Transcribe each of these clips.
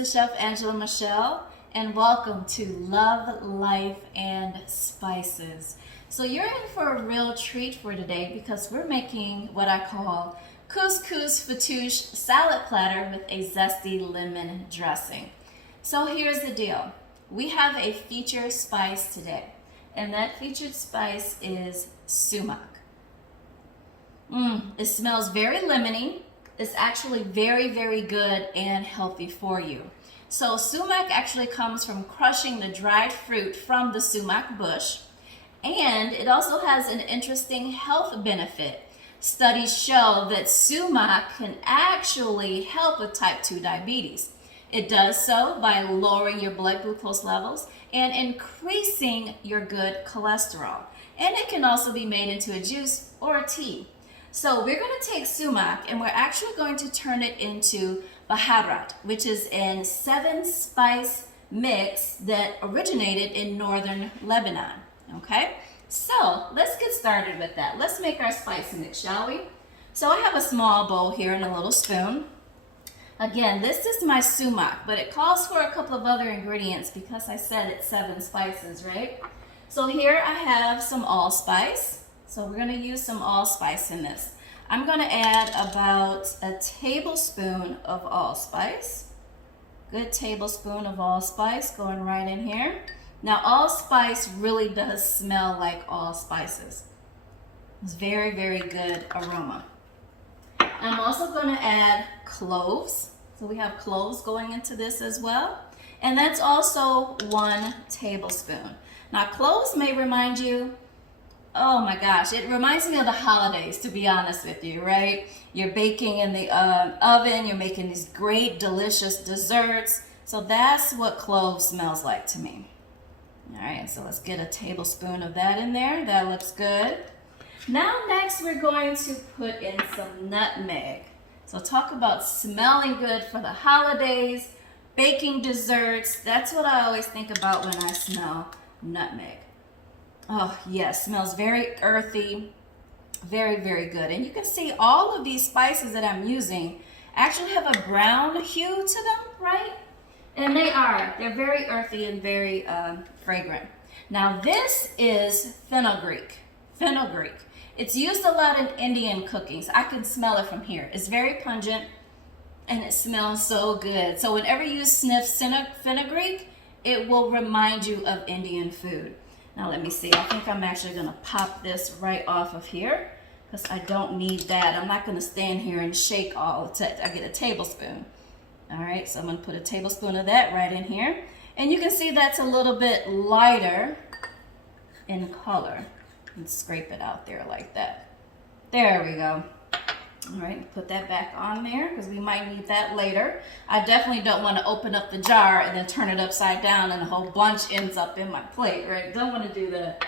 is Chef Angela Michelle, and welcome to Love, Life, and Spices. So you're in for a real treat for today because we're making what I call Couscous Fattoush salad platter with a zesty lemon dressing. So here's the deal. We have a featured spice today, and that featured spice is sumac. It smells very lemony. It's actually very, very good and healthy for you. So sumac actually comes from crushing the dried fruit from the sumac bush, and it also has an interesting health benefit. Studies show that sumac can actually help with type 2 diabetes. It does so by lowering your blood glucose levels and increasing your good cholesterol. And it can also be made into a juice or a tea. So we're going to take sumac and we're actually going to turn it into Baharat, which is a 7-spice mix that originated in northern Lebanon. Okay, so let's get started with that. Let's make our spice mix, shall we? So I have a small bowl here and a little spoon. Again, this is my sumac, but it calls for a couple of other ingredients because I said it's 7 spices, right? So here I have some allspice. So we're going to use some allspice in this. I'm going to add about a tablespoon of allspice. Good tablespoon of allspice going right in here. Now allspice really does smell like all spices. It's very, very good aroma. I'm also going to add cloves. So we have cloves going into this as well. And that's also 1 tablespoon. Now cloves may remind you, oh my gosh, it reminds me of the holidays, to be honest with you, right? You're baking in the oven, you're making these great, delicious desserts. So that's what cloves smells like to me. All right, so let's get a tablespoon of that in there. That looks good. Now next we're going to put in some nutmeg. So talk about smelling good for the holidays, baking desserts. That's what I always think about when I smell nutmeg. Oh yes, smells very earthy, very, very good. And you can see all of these spices that I'm using actually have a brown hue to them, right? And they're very earthy and very fragrant. Now this is fenugreek. Fenugreek. It's used a lot in Indian cooking, so I can smell it from here. It's very pungent and it smells so good. So whenever you sniff fenugreek, it will remind you of Indian food. Now let me see, I think I'm actually gonna pop this right off of here because I don't need that. I'm not gonna stand here and shake all, I get a tablespoon. All right, so I'm gonna put a tablespoon of that right in here. And you can see that's a little bit lighter in color. And scrape it out there like that. There we go. All right, put that back on there because we might need that later. I definitely don't want to open up the jar and then turn it upside down and a whole bunch ends up in my plate, right? Don't want to do that.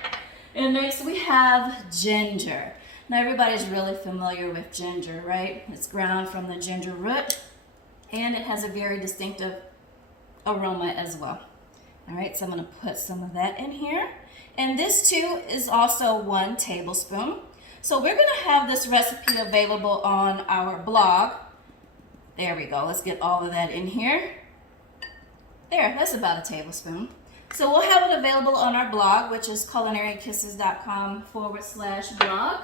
And next we have ginger. Now everybody's really familiar with ginger, right? It's ground from the ginger root and it has a very distinctive aroma as well. All right, so I'm going to put some of that in here. And this too is also 1 tablespoon. So we're going to have this recipe available on our blog. There we go. Let's get all of that in here. There, that's about a tablespoon. So we'll have it available on our blog, which is culinarykisses.com/blog.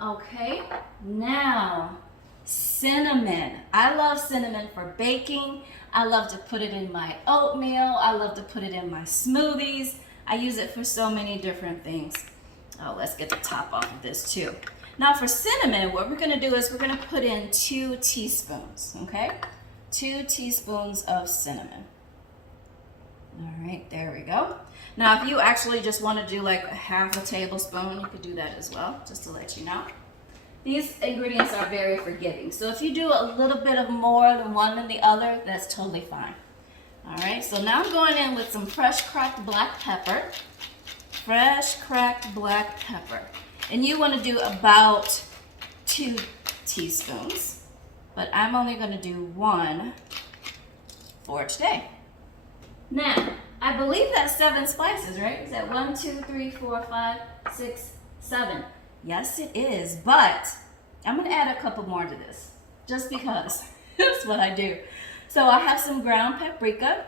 Okay, now cinnamon. I love cinnamon for baking. I love to put it in my oatmeal. I love to put it in my smoothies. I use it for so many different things. Oh, let's get the top off of this too. Now for cinnamon, what we're gonna do is we're gonna put in 2 teaspoons, okay? 2 teaspoons of cinnamon. All right, there we go. Now if you actually just wanna do like a half a tablespoon, you could do that as well, just to let you know. These ingredients are very forgiving. So if you do a little bit of more than one than the other, that's totally fine. All right, so now I'm going in with some fresh cracked black pepper. Fresh cracked black pepper. And you want to do about 2 teaspoons, but I'm only going to do 1 for today. Now, I believe that's 7 spices, right? Is that 1, 2, 3, 4, 5, 6, 7? Yes, it is, but I'm going to add a couple more to this, just because. That's what I do. So I have some ground paprika,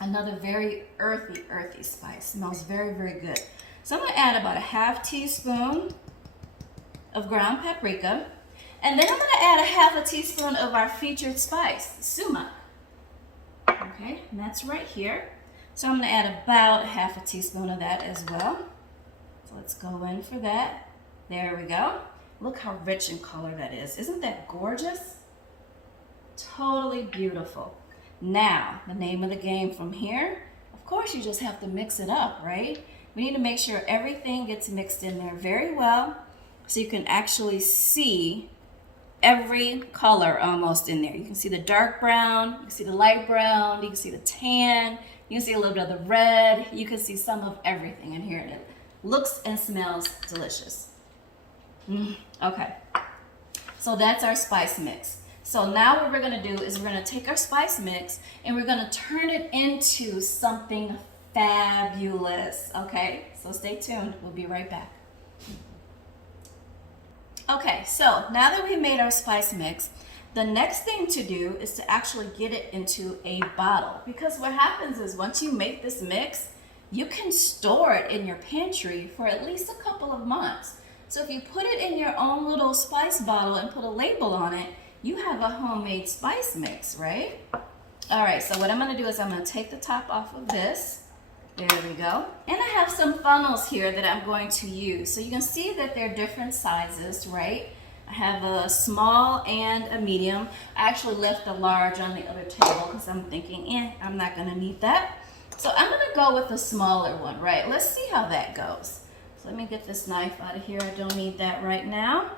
another very earthy spice. Smells very, very good. So I'm gonna add about a half teaspoon of ground paprika. And then I'm gonna add a half a teaspoon of our featured spice, sumac. Okay, and that's right here. So I'm gonna add about half a teaspoon of that as well. So let's go in for that. There we go. Look how rich in color that is. Isn't that gorgeous? Totally beautiful. Now, the name of the game from here, of course you just have to mix it up, right? We need to make sure everything gets mixed in there very well so you can actually see every color almost in there. You can see the dark brown, you can see the light brown, you can see the tan, you can see a little bit of the red, you can see some of everything in here, and it looks and smells delicious. Okay, so that's our spice mix. So now what we're gonna do is we're gonna take our spice mix and we're gonna turn it into something fabulous, okay? So stay tuned, we'll be right back. Okay, so now that we made our spice mix, the next thing to do is to actually get it into a bottle. Because what happens is once you make this mix, you can store it in your pantry for at least a couple of months. So if you put it in your own little spice bottle and put a label on it, you have a homemade spice mix, right? All right, so what I'm gonna do is I'm gonna take the top off of this. There we go. And I have some funnels here that I'm going to use. So you can see that they're different sizes, right? I have a small and a medium. I actually left the large on the other table because I'm thinking, I'm not gonna need that. So I'm gonna go with the smaller one, right? Let's see how that goes. So let me get this knife out of here. I don't need that right now.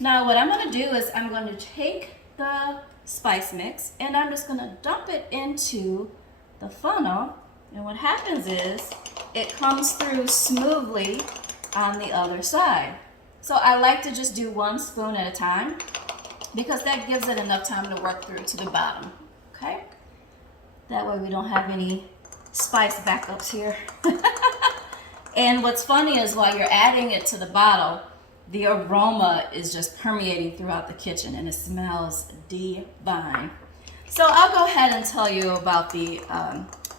Now what I'm gonna do is I'm going to take the spice mix and I'm just gonna dump it into the funnel. And what happens is it comes through smoothly on the other side. So I like to just do 1 spoon at a time because that gives it enough time to work through to the bottom, okay? That way we don't have any spice backups here. And what's funny is while you're adding it to the bottle, the aroma is just permeating throughout the kitchen and it smells divine. So I'll go ahead and tell you about the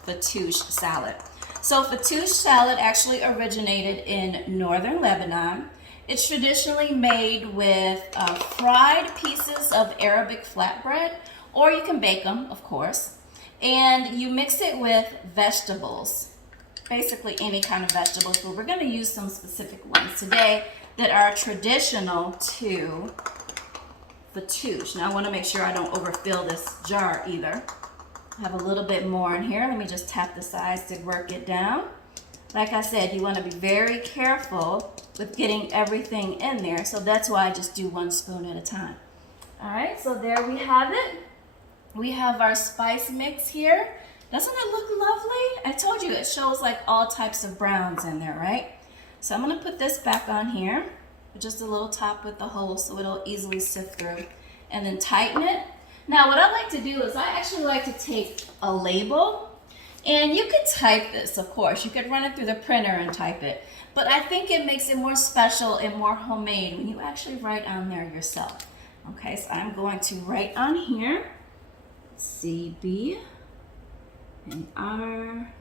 fattoush salad. So fattoush salad actually originated in northern Lebanon. It's traditionally made with fried pieces of Arabic flatbread, or you can bake them, of course. And you mix it with vegetables, basically any kind of vegetables, but we're going to use some specific ones today that are traditional to fattoush. Now I want to make sure I don't overfill this jar either. I have a little bit more in here. Let me just tap the sides to work it down. Like I said, you want to be very careful with getting everything in there, so that's why I just do 1 spoon at a time. All right, so there we have it. We have our spice mix here. Doesn't it look lovely? I told you it shows like all types of browns in there, right? So I'm gonna put this back on here, with just a little top with the hole so it'll easily sift through, and then tighten it. Now what I like to do is I actually like to take a label, and you could type this, of course. You could run it through the printer and type it, but I think it makes it more special and more homemade when you actually write on there yourself. Okay, so I'm going to write on here, C-B and R-B-A-H-A-R-A-T.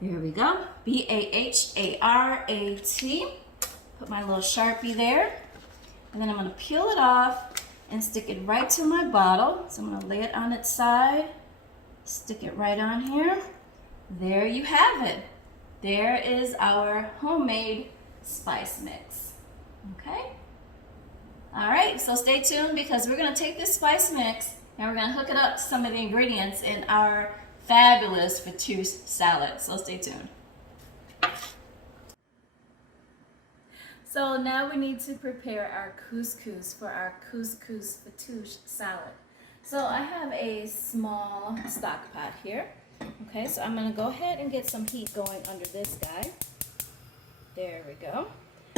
There we go, B-A-H-A-R-A-T. Put my little Sharpie there. And then I'm gonna peel it off and stick it right to my bottle. So I'm gonna lay it on its side, stick it right on here. There you have it. There is our homemade spice mix, okay? All right, so stay tuned because we're gonna take this spice mix and we're gonna hook it up to some of the ingredients in our fabulous fattoush salad. So stay tuned. So now we need to prepare our couscous for our couscous fattoush salad. So I have a small stock pot here. Okay, so I'm gonna go ahead and get some heat going under this guy. There we go.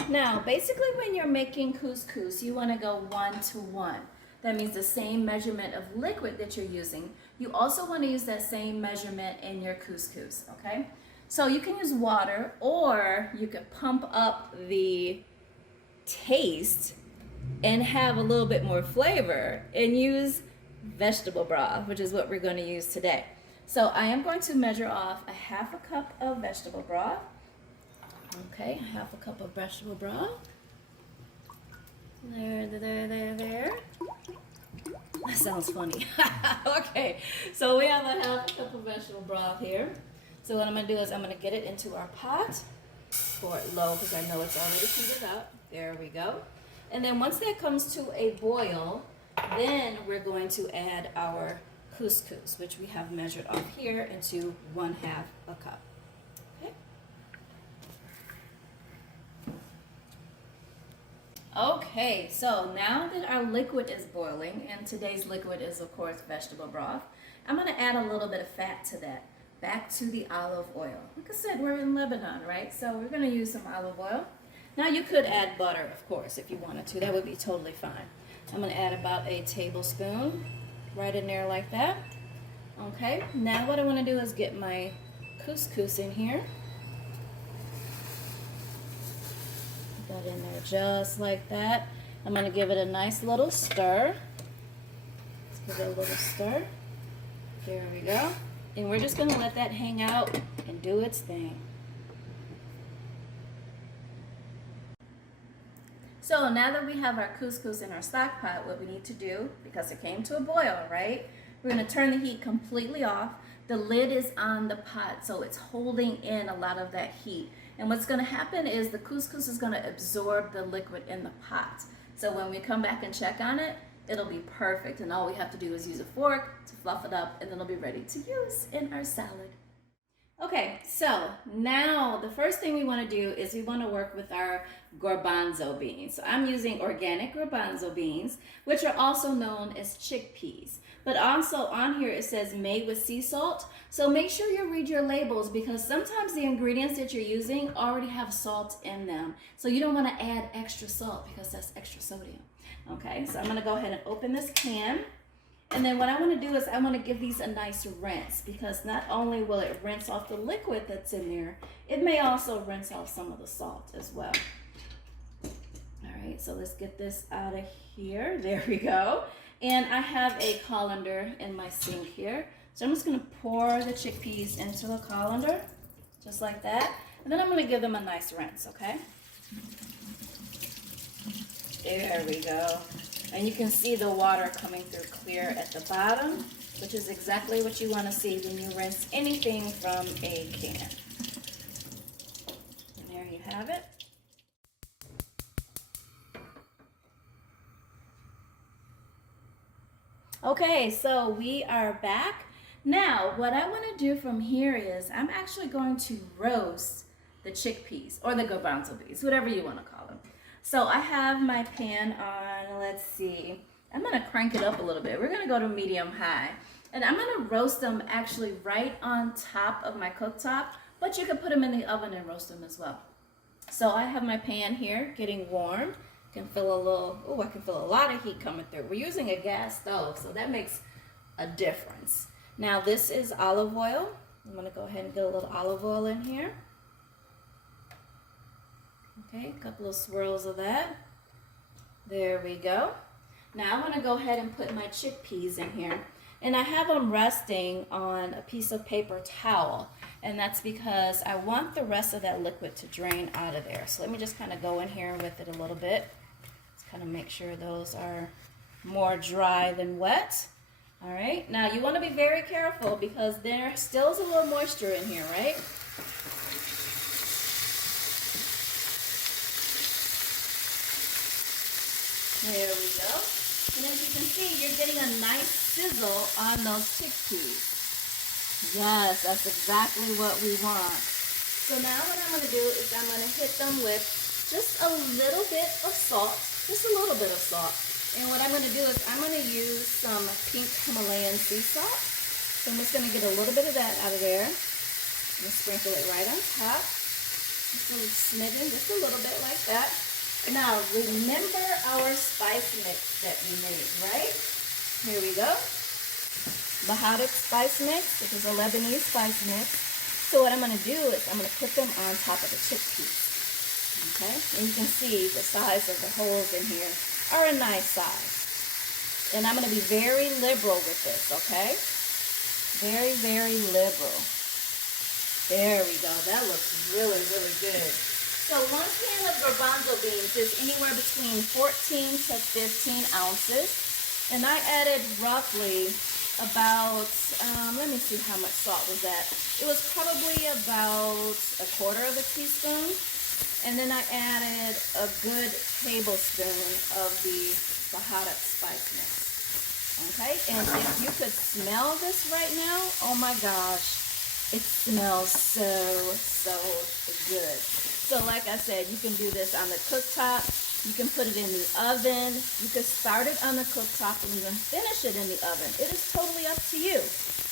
Now, basically when you're making couscous, you wanna go 1 to 1. That means the same measurement of liquid that you're using. You also wanna use that same measurement in your couscous, okay? So you can use water, or you could pump up the taste and have a little bit more flavor and use vegetable broth, which is what we're going to use today. So I am going to measure off a half a cup of vegetable broth. Okay, half a cup of vegetable broth. There. That sounds funny. Okay, so we have a half a cup of vegetable broth here. So what I'm going to do is I'm going to get it into our pot. Pour it low because I know it's already heated up. There we go. And then once that comes to a boil, then we're going to add our couscous, which we have measured off here into 1/2 a cup. Okay. Okay, so now that our liquid is boiling, and today's liquid is of course vegetable broth, I'm going to add a little bit of fat to that, back to the olive oil. Like I said, we're in Lebanon, right? So we're going to use some olive oil. Now you could add butter, of course, if you wanted to. That would be totally fine. I'm going to add about a tablespoon right in there like that. Okay, now what I want to do is get my couscous in here. Put that in there just like that. I'm going to give it a nice little stir. Let's give it a little stir. There we go. And we're just going to let that hang out and do its thing. So now that we have our couscous in our stock pot, what we need to do, because it came to a boil, right? We're going to turn the heat completely off. The lid is on the pot, so it's holding in a lot of that heat. And what's going to happen is the couscous is going to absorb the liquid in the pot. So when we come back and check on it, it'll be perfect. And all we have to do is use a fork to fluff it up, and then it'll be ready to use in our salad. Okay, so now the first thing we want to do is we want to work with our garbanzo beans. So I'm using organic garbanzo beans, which are also known as chickpeas. But also on here it says made with sea salt. So make sure you read your labels, because sometimes the ingredients that you're using already have salt in them. So you don't want to add extra salt because that's extra sodium. Okay, so I'm going to go ahead and open this can. And then what I want to do is I want to give these a nice rinse, because not only will it rinse off the liquid that's in there, it may also rinse off some of the salt as well. All right, so let's get this out of here. There we go. And I have a colander in my sink here. So I'm just going to pour the chickpeas into the colander, just like that. And then I'm going to give them a nice rinse, okay? There we go. And you can see the water coming through clear at the bottom, which is exactly what you want to see when you rinse anything from a can. And there you have it. Okay, so we are back. Now, what I want to do from here is I'm actually going to roast the chickpeas, or the garbanzo beans, whatever you want to call them. So I have my pan on, let's see, I'm going to crank it up a little bit. We're going to go to medium high. And I'm going to roast them actually right on top of my cooktop, but you can put them in the oven and roast them as well. So I have my pan here getting warm. I can feel a lot of heat coming through. We're using a gas stove, so that makes a difference. Now this is olive oil. I'm going to go ahead and get a little olive oil in here. Okay, a couple of swirls of that. There we go. Now I'm going to go ahead and put my chickpeas in here. And I have them resting on a piece of paper towel. And that's because I want the rest of that liquid to drain out of there. So let me just kind of go in here with it a little bit. Just kind of make sure those are more dry than wet. All right, now you want to be very careful because there still is a little moisture in here, right? There we go. And as you can see, you're getting a nice sizzle on those chickpeas. Yes, that's exactly what we want. So now what I'm going to do is I'm going to hit them with just a little bit of salt. Just a little bit of salt. And what I'm going to do is I'm going to use some pink Himalayan sea salt. So I'm just going to get a little bit of that out of there. And sprinkle it right on top. Just a little smidgen, just a little bit like that. Now, remember our spice mix that we made, right? Here we go. Baharat spice mix. This is a Lebanese spice mix. So what I'm going to do is I'm going to put them on top of the chickpeas. Okay? And you can see the size of the holes in here. are a nice size. And I'm going to be very liberal with this, okay? Very, very liberal. There we go. That looks really, really good. So 1 can of garbanzo beans is anywhere between 14 to 15 ounces. And I added roughly about, let me see how much salt was that. It was probably about 1/4 of a teaspoon. And then I added a good tablespoon of the Baharat spice mix. Okay, and if you could smell this right now, oh my gosh, it smells so good. So like I said, you can do this on the cooktop. You can put it in the oven. You can start it on the cooktop and even finish it in the oven. It is totally up to you.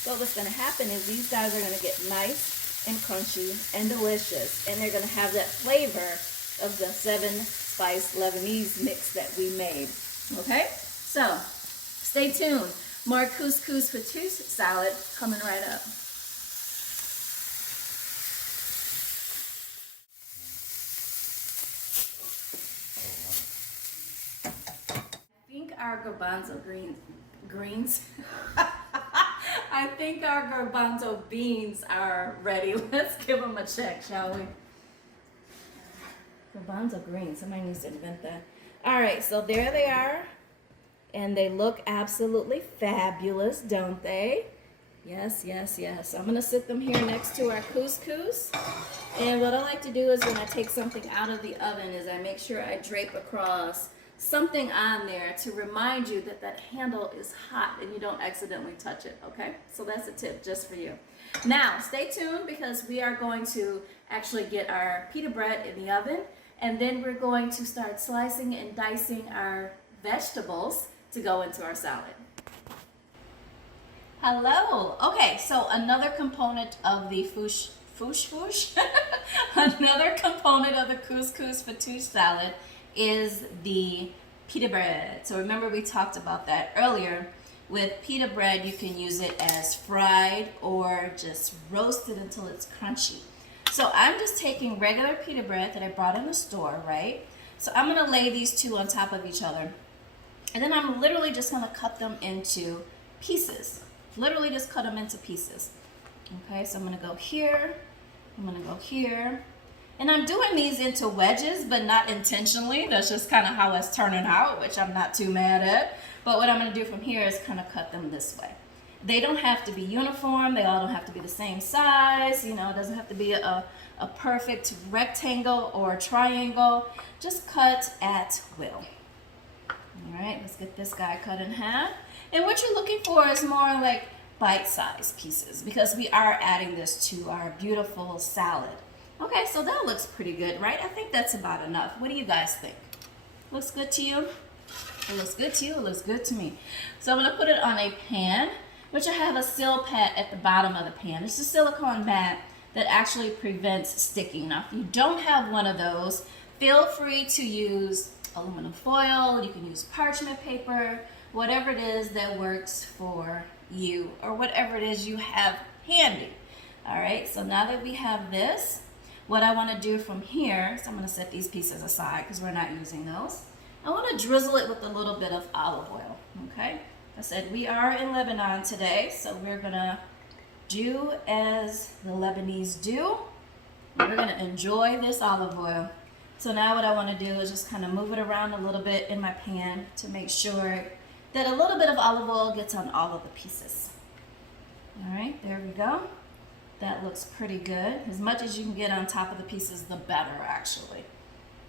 But what's going to happen is these guys are going to get nice and crunchy and delicious. And they're going to have that flavor of the 7-spice Lebanese mix that we made. Okay? So, stay tuned. More Couscous Fattoush salad coming right up. Our garbanzo greens. I think our garbanzo beans are ready. Let's give them a check, shall we? Garbanzo greens. Somebody needs to invent that. All right, so there they are, and they look absolutely fabulous, don't they? Yes, yes, yes. I'm gonna sit them here next to our couscous. And what I like to do is when I take something out of the oven is I make sure I drape across something on there to remind you that that handle is hot and you don't accidentally touch it, okay? So that's a tip just for you. Now, stay tuned because we are going to actually get our pita bread in the oven, and then we're going to start slicing and dicing our vegetables to go into our salad. Hello. Okay, so another component of the another component of the Couscous Fattoush salad is the pita bread. So remember we talked about that earlier. With pita bread, you can use it as fried or just roasted until it's crunchy. So I'm just taking regular pita bread that I bought in the store, right? So I'm gonna lay these two on top of each other. And then I'm literally just gonna cut them into pieces. Literally just cut them into pieces. Okay, so I'm gonna go here, I'm gonna go here. And I'm doing these into wedges, but not intentionally. That's just kind of how it's turning out, which I'm not too mad at. But what I'm going to do from here is kind of cut them this way. They don't have to be uniform. They all don't have to be the same size. You know, it doesn't have to be a perfect rectangle or triangle. Just cut at will. All right, let's get this guy cut in half. And what you're looking for is more like bite-sized pieces because we are adding this to our beautiful salad. Okay, so that looks pretty good, right? I think that's about enough. What do you guys think? Looks good to you? It looks good to you. It looks good to me. So I'm going to put it on a pan, which I have a seal pad at the bottom of the pan. It's a silicone mat that actually prevents sticking. Now, if you don't have one of those, feel free to use aluminum foil. You can use parchment paper, whatever it is that works for you or whatever it is you have handy. All right, so now that we have this, what I want to do from here, so I'm going to set these pieces aside because we're not using those. I want to drizzle it with a little bit of olive oil, okay? I said we are in Lebanon today, so we're going to do as the Lebanese do. We're going to enjoy this olive oil. So now what I want to do is just kind of move it around a little bit in my pan to make sure that a little bit of olive oil gets on all of the pieces. All right, there we go. That looks pretty good. As much as you can get on top of the pieces, the better, actually.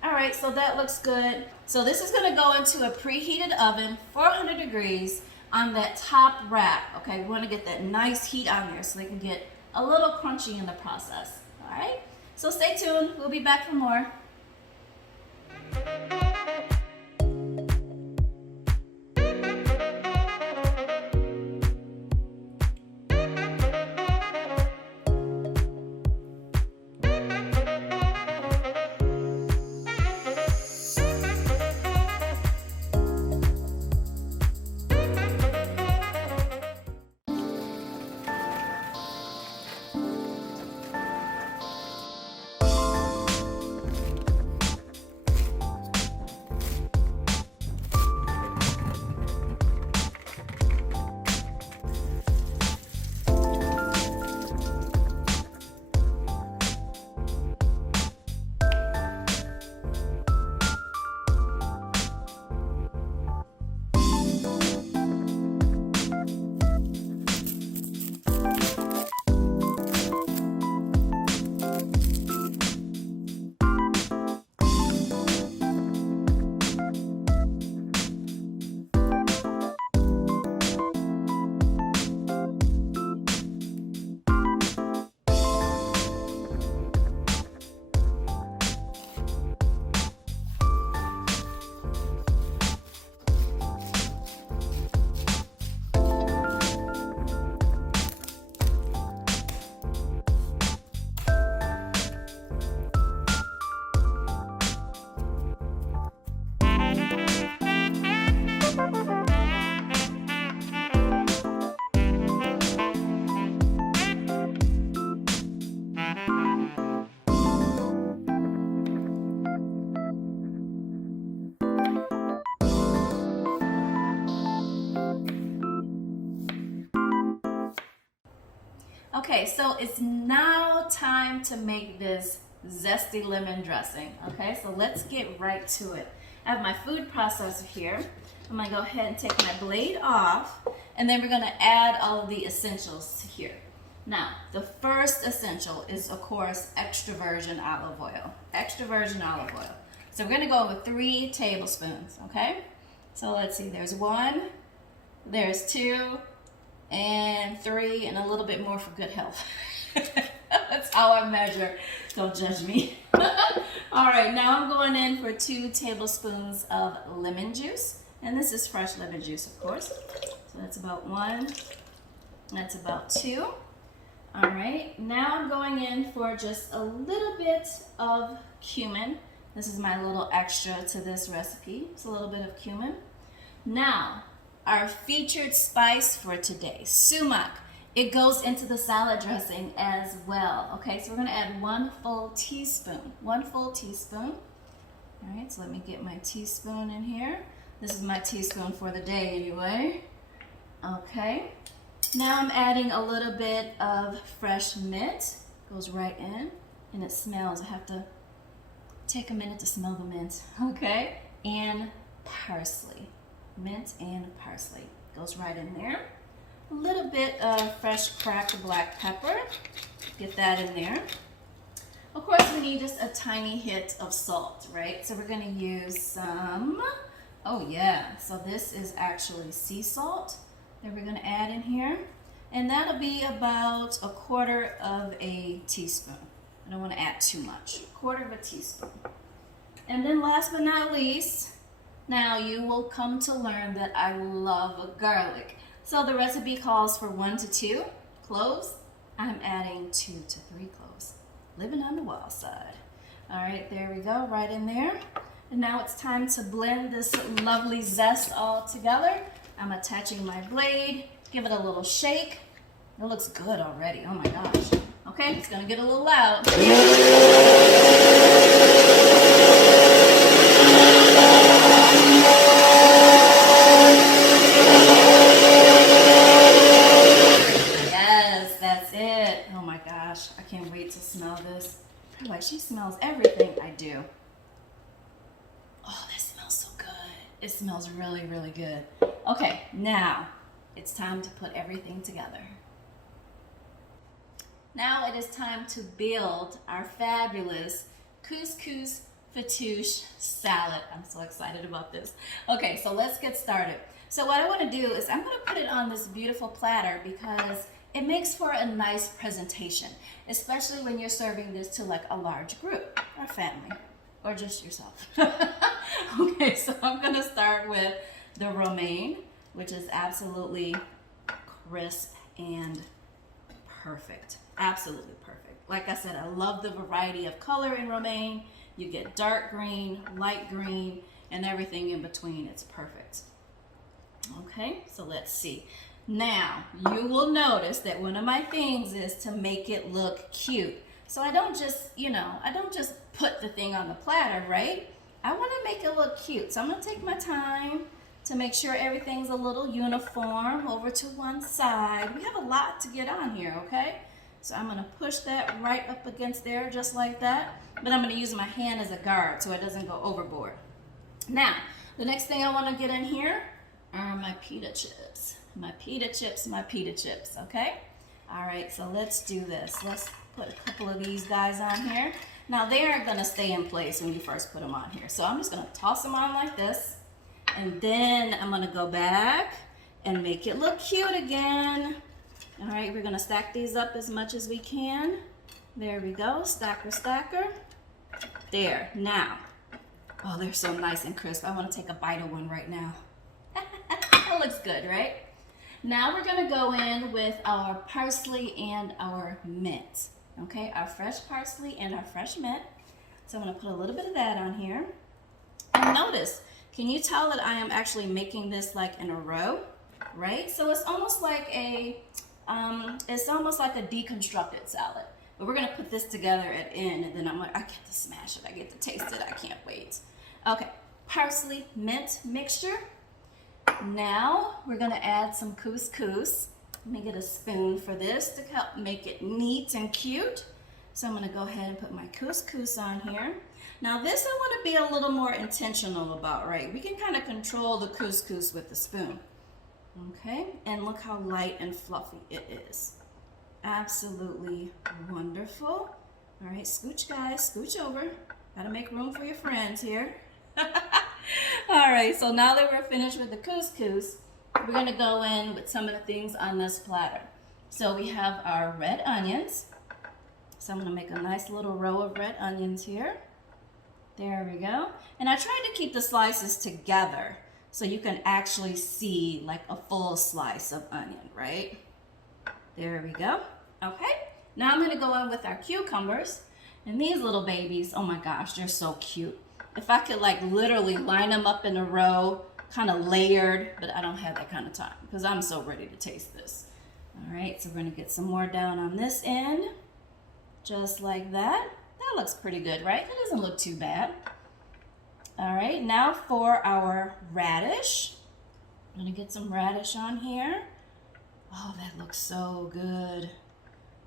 All right, so that looks good. So this is going to go into a preheated oven, 400 degrees, on that top wrap. Okay, we want to get that nice heat on there so they can get a little crunchy in the process. All right, so stay tuned. We'll be back for more. Okay, so it's now time to make this zesty lemon dressing. Okay, so let's get right to it. I have my food processor here. I'm gonna go ahead and take my blade off, and then we're gonna add all of the essentials to here. Now, the first essential is, of course, extra virgin olive oil. Extra virgin olive oil. So we're gonna go with 3 tablespoons, okay? So let's see, there's 1, there's 2, and 3, and a little bit more for good health. That's how I measure. Don't judge me. All right, now I'm going in for 2 tablespoons of lemon juice. And this is fresh lemon juice, of course. So that's about 1. That's about 2. All right, now I'm going in for just a little bit of cumin. This is my little extra to this recipe. It's a little bit of cumin. Now, our featured spice for today, sumac. It goes into the salad dressing as well. Okay, so we're gonna add 1 full teaspoon. 1 full teaspoon. All right, so let me get my teaspoon in here. This is my teaspoon for the day anyway. Okay, now I'm adding a little bit of fresh mint. Goes right in, and it smells. I have to take a minute to smell the mint. Okay, and parsley. Mint and parsley. Goes right in there. A little bit of fresh cracked black pepper. Get that in there. Of course, we need just a tiny hit of salt, right? So we're gonna use some, oh yeah, so this is actually sea salt that we're gonna add in here. And that'll be about 1/4 of a teaspoon. I don't wanna add too much, 1/4 of a teaspoon. And then last but not least, now you will come to learn that I love garlic. So the recipe calls for 1 to 2 cloves. I'm adding 2 to 3 cloves. Living on the wild side. All right, there we go, right in there. And now it's time to blend this lovely zest all together. I'm attaching my blade, give it a little shake. It looks good already, oh my gosh. Okay, it's gonna get a little loud. I can't wait to smell this. I'm like, she smells everything I do. Oh, that smells so good. It smells really, really good. Okay, now it's time to put everything together. Now it is time to build our fabulous Couscous Fattoush salad. I'm so excited about this. Okay, so let's get started. So what I want to do is I'm going to put it on this beautiful platter because it makes for a nice presentation, especially when you're serving this to like a large group or family or just yourself. Okay, so I'm gonna start with the romaine, which is absolutely crisp and perfect. Absolutely perfect. Like I said, I love the variety of color in romaine. You get dark green, light green, and everything in between. It's perfect. Okay, so let's see. Now, you will notice that one of my things is to make it look cute. So I don't just, I don't just put the thing on the platter, right? I want to make it look cute. So I'm going to take my time to make sure everything's a little uniform over to one side. We have a lot to get on here, okay? So I'm going to push that right up against there just like that. But I'm going to use my hand as a guard so it doesn't go overboard. Now, the next thing I want to get in here are my pita chips. My pita chips, okay? All right, so let's do this. Let's put a couple of these guys on here. Now, they aren't gonna stay in place when you first put them on here. So I'm just gonna toss them on like this. And then I'm gonna go back and make it look cute again. All right, we're gonna stack these up as much as we can. There we go, stacker, stacker. There, now. Oh, they're so nice and crisp. I wanna take a bite of one right now. That looks good, right? Now we're gonna go in with our parsley and our mint. Okay, our fresh parsley and our fresh mint. So I'm gonna put a little bit of that on here. And notice, can you tell that I am actually making this like in a row, right? So it's almost like a deconstructed salad. But we're gonna put this together at the end, and then I'm like, I get to smash it, I get to taste it, I can't wait. Okay, parsley mint mixture. Now we're gonna add some couscous. Let me get a spoon for this to help make it neat and cute. So I'm gonna go ahead and put my couscous on here. Now this I wanna be a little more intentional about, right? We can kind of control the couscous with the spoon. Okay, and look how light and fluffy it is. Absolutely wonderful. All right, scooch guys, scooch over. Gotta make room for your friends here. All right, so now that we're finished with the couscous, we're gonna go in with some of the things on this platter. So we have our red onions. So I'm gonna make a nice little row of red onions here. There we go. And I tried to keep the slices together so you can actually see like a full slice of onion, right? There we go. Okay, now I'm gonna go in with our cucumbers. And these little babies, oh my gosh, they're so cute. If I could like literally line them up in a row, kind of layered, but I don't have that kind of time because I'm so ready to taste this. All right, so we're gonna get some more down on this end, just like that. That looks pretty good, right? That doesn't look too bad. All right, now for our radish. I'm gonna get some radish on here. Oh, that looks so good.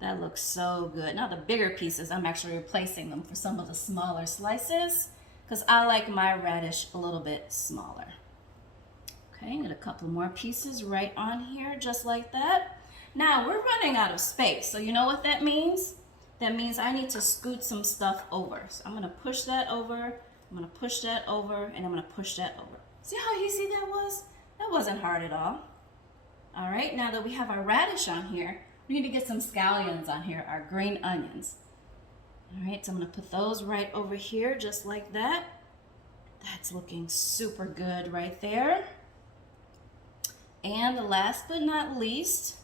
That looks so good. Now the bigger pieces, I'm actually replacing them for some of the smaller slices because I like my radish a little bit smaller. Okay, get a couple more pieces right on here, just like that. Now we're running out of space, so you know what that means? That means I need to scoot some stuff over. So I'm gonna push that over, I'm gonna push that over, and I'm gonna push that over. See how easy that was? That wasn't hard at all. All right, now that we have our radish on here, we need to get some scallions on here, our green onions. All right, so I'm gonna put those right over here, just like that. That's looking super good right there. And last but not least,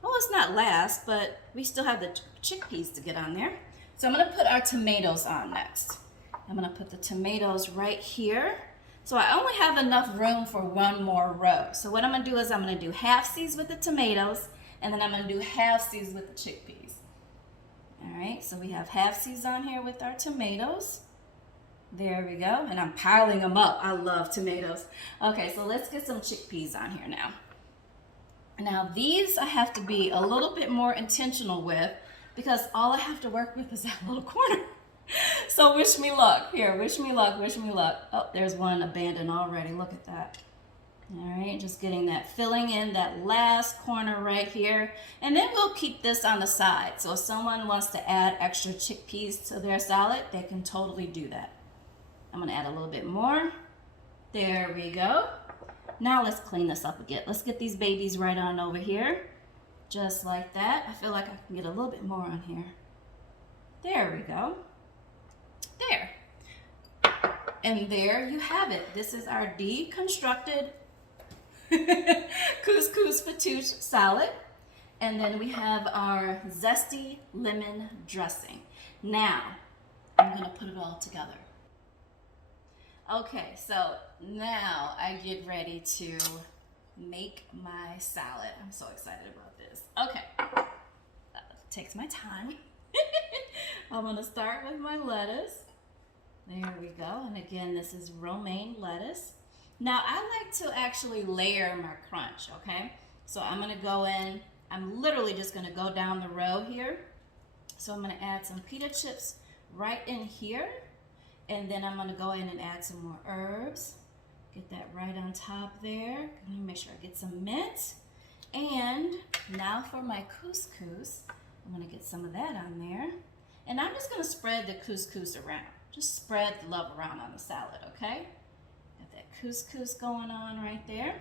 well, it's not last, but we still have the chickpeas to get on there. So I'm gonna put our tomatoes on next. I'm gonna put the tomatoes right here. So I only have enough room for one more row. So what I'm gonna do is I'm gonna do half-seas with the tomatoes, and then I'm gonna do half-seas with the chickpeas. All right, so we have half-seas on here with our tomatoes. There we go, and I'm piling them up. I love tomatoes. Okay, so let's get some chickpeas on here now. Now these I have to be a little bit more intentional with because all I have to work with is that little corner. So wish me luck. Here, wish me luck, wish me luck. Oh, there's one abandoned already. Look at that. All right, just getting that filling in that last corner right here. And then we'll keep this on the side. So if someone wants to add extra chickpeas to their salad, they can totally do that. I'm gonna add a little bit more. There we go. Now let's clean this up again. Let's get these babies right on over here. Just like that. I feel like I can get a little bit more on here. There we go. There. And there you have it. This is our deconstructed Couscous Fattoush salad. And then we have our zesty lemon dressing. Now, I'm gonna put it all together. Okay, so now I get ready to make my salad. I'm so excited about this. Okay, takes my time. I'm gonna start with my lettuce. There we go, and again, this is romaine lettuce. Now, I like to actually layer my crunch, okay? So I'm gonna go in, I'm literally just gonna go down the row here. So I'm gonna add some pita chips right in here. And then I'm gonna go in and add some more herbs. Get that right on top there. Let me make sure I get some mint. And now for my couscous, I'm gonna get some of that on there. And I'm just gonna spread the couscous around. Just spread the love around on the salad, okay? Got that couscous going on right there.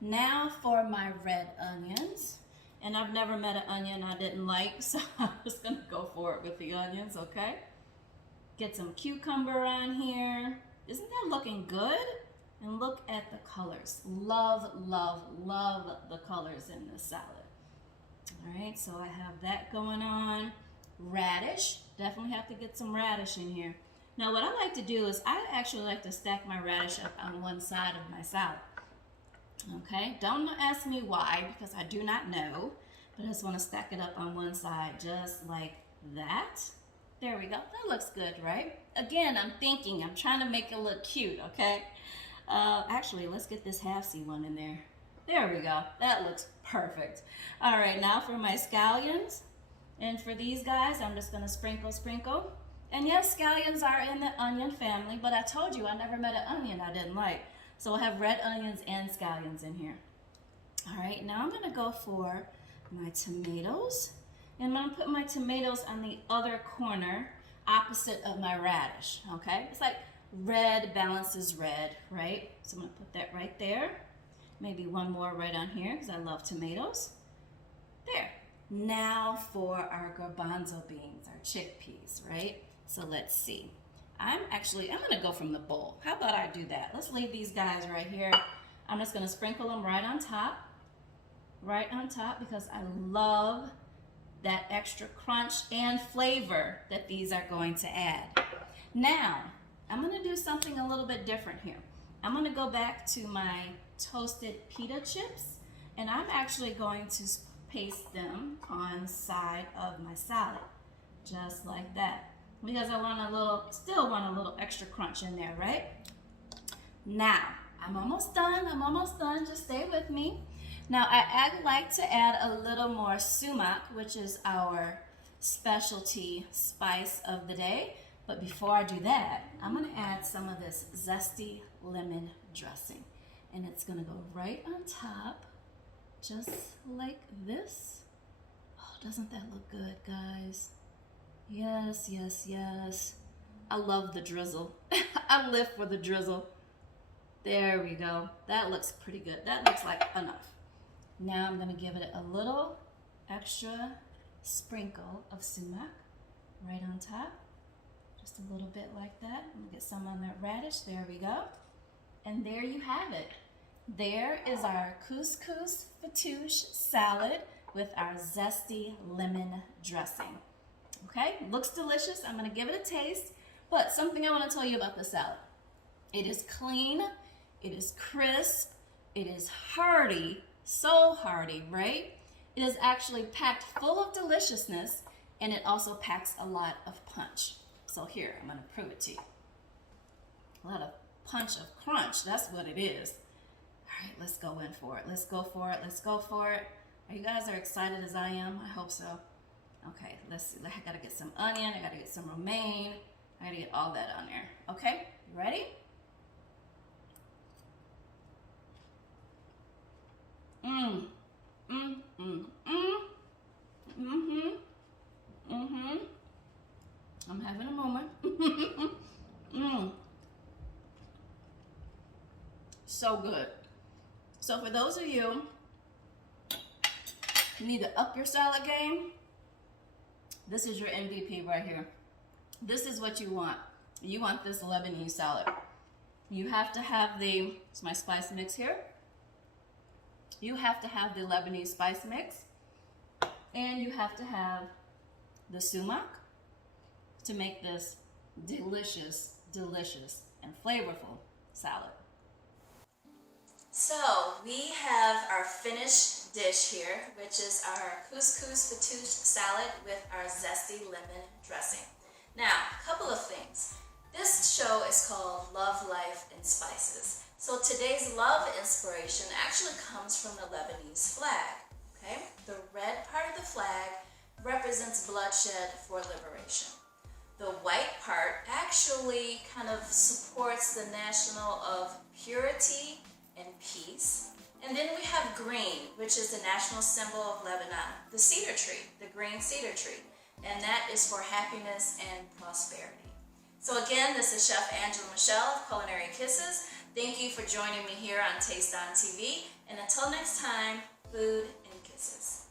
Now for my red onions. And I've never met an onion I didn't like, so I'm just gonna go for it with the onions, okay? Get some cucumber on here. Isn't that looking good? And look at the colors. Love, love, love the colors in this salad. All right, so I have that going on. Radish, definitely have to get some radish in here. Now what I like to do is I actually like to stack my radish up on one side of my salad. Okay, don't ask me why because I do not know, but I just want to stack it up on one side just like that. There we go. That looks good, right? Again, I'm trying to make it look cute, okay? Actually, let's get this half-seed one in there. There we go. That looks perfect. All right, now for my scallions. And for these guys, I'm just gonna sprinkle. And yes, scallions are in the onion family, but I told you I never met an onion I didn't like. So I'll have red onions and scallions in here. All right, now I'm gonna go for my tomatoes. And I'm gonna put my tomatoes on the other corner opposite of my radish, okay? It's like red balances red, right? So I'm gonna put that right there. Maybe one more right on here because I love tomatoes. There. Now for our garbanzo beans, our chickpeas, right? So let's see. I'm gonna go from the bowl. How about I do that? Let's leave these guys right here. I'm just gonna sprinkle them right on top because I love that extra crunch and flavor that these are going to add. Now, I'm gonna do something a little bit different here. I'm gonna go back to my toasted pita chips, and I'm actually going to paste them on side of my salad, just like that. Because I still want a little extra crunch in there, right? Now, I'm almost done, just stay with me. Now, I like to add a little more sumac, which is our specialty spice of the day. But before I do that, I'm gonna add some of this zesty lemon dressing. And it's gonna go right on top, just like this. Oh, doesn't that look good, guys? Yes, yes, yes. I love the drizzle. I live for the drizzle. There we go. That looks pretty good. That looks like enough. Now I'm gonna give it a little extra sprinkle of sumac right on top. Just a little bit like that. I'm gonna get some on that radish. There we go. And there you have it. There is our Couscous Fattoush salad with our zesty lemon dressing. Okay, looks delicious. I'm gonna give it a taste. But something I wanna tell you about the salad. It is clean, it is crisp, it is hearty, so hearty, right? It is actually packed full of deliciousness, and it also packs a lot of punch. So here, I'm gonna prove it to you. A lot of punch of crunch, that's what it is. All right, let's go in for it. Let's go for it, let's go for it. Are you guys as excited as I am? I hope so. Okay, let's see, I gotta get some onion, I gotta get some romaine, I gotta get all that on there. Okay, you ready? I'm having a moment. So good. So for those of you who need to up your salad game, this is your MVP right here. This is what you want. You want this Lebanese salad. You have to have it's my spice mix here. You have to have the Lebanese spice mix, and you have to have the sumac to make this delicious, delicious, and flavorful salad. So we have our finished dish here, which is our Couscous Fattoush salad with our zesty lemon dressing. Now, a couple of things. This show is called Love, Life, and Spices. So today's love inspiration actually comes from the Lebanese flag, okay? The red part of the flag represents bloodshed for liberation. The white part actually kind of supports the national of purity and peace. And then we have green, which is the national symbol of Lebanon, the cedar tree, the green cedar tree. And that is for happiness and prosperity. So again, this is Chef Angela Michelle of Culinary Kisses. Thank you for joining me here on Taste on TV. And until next time, food and kisses.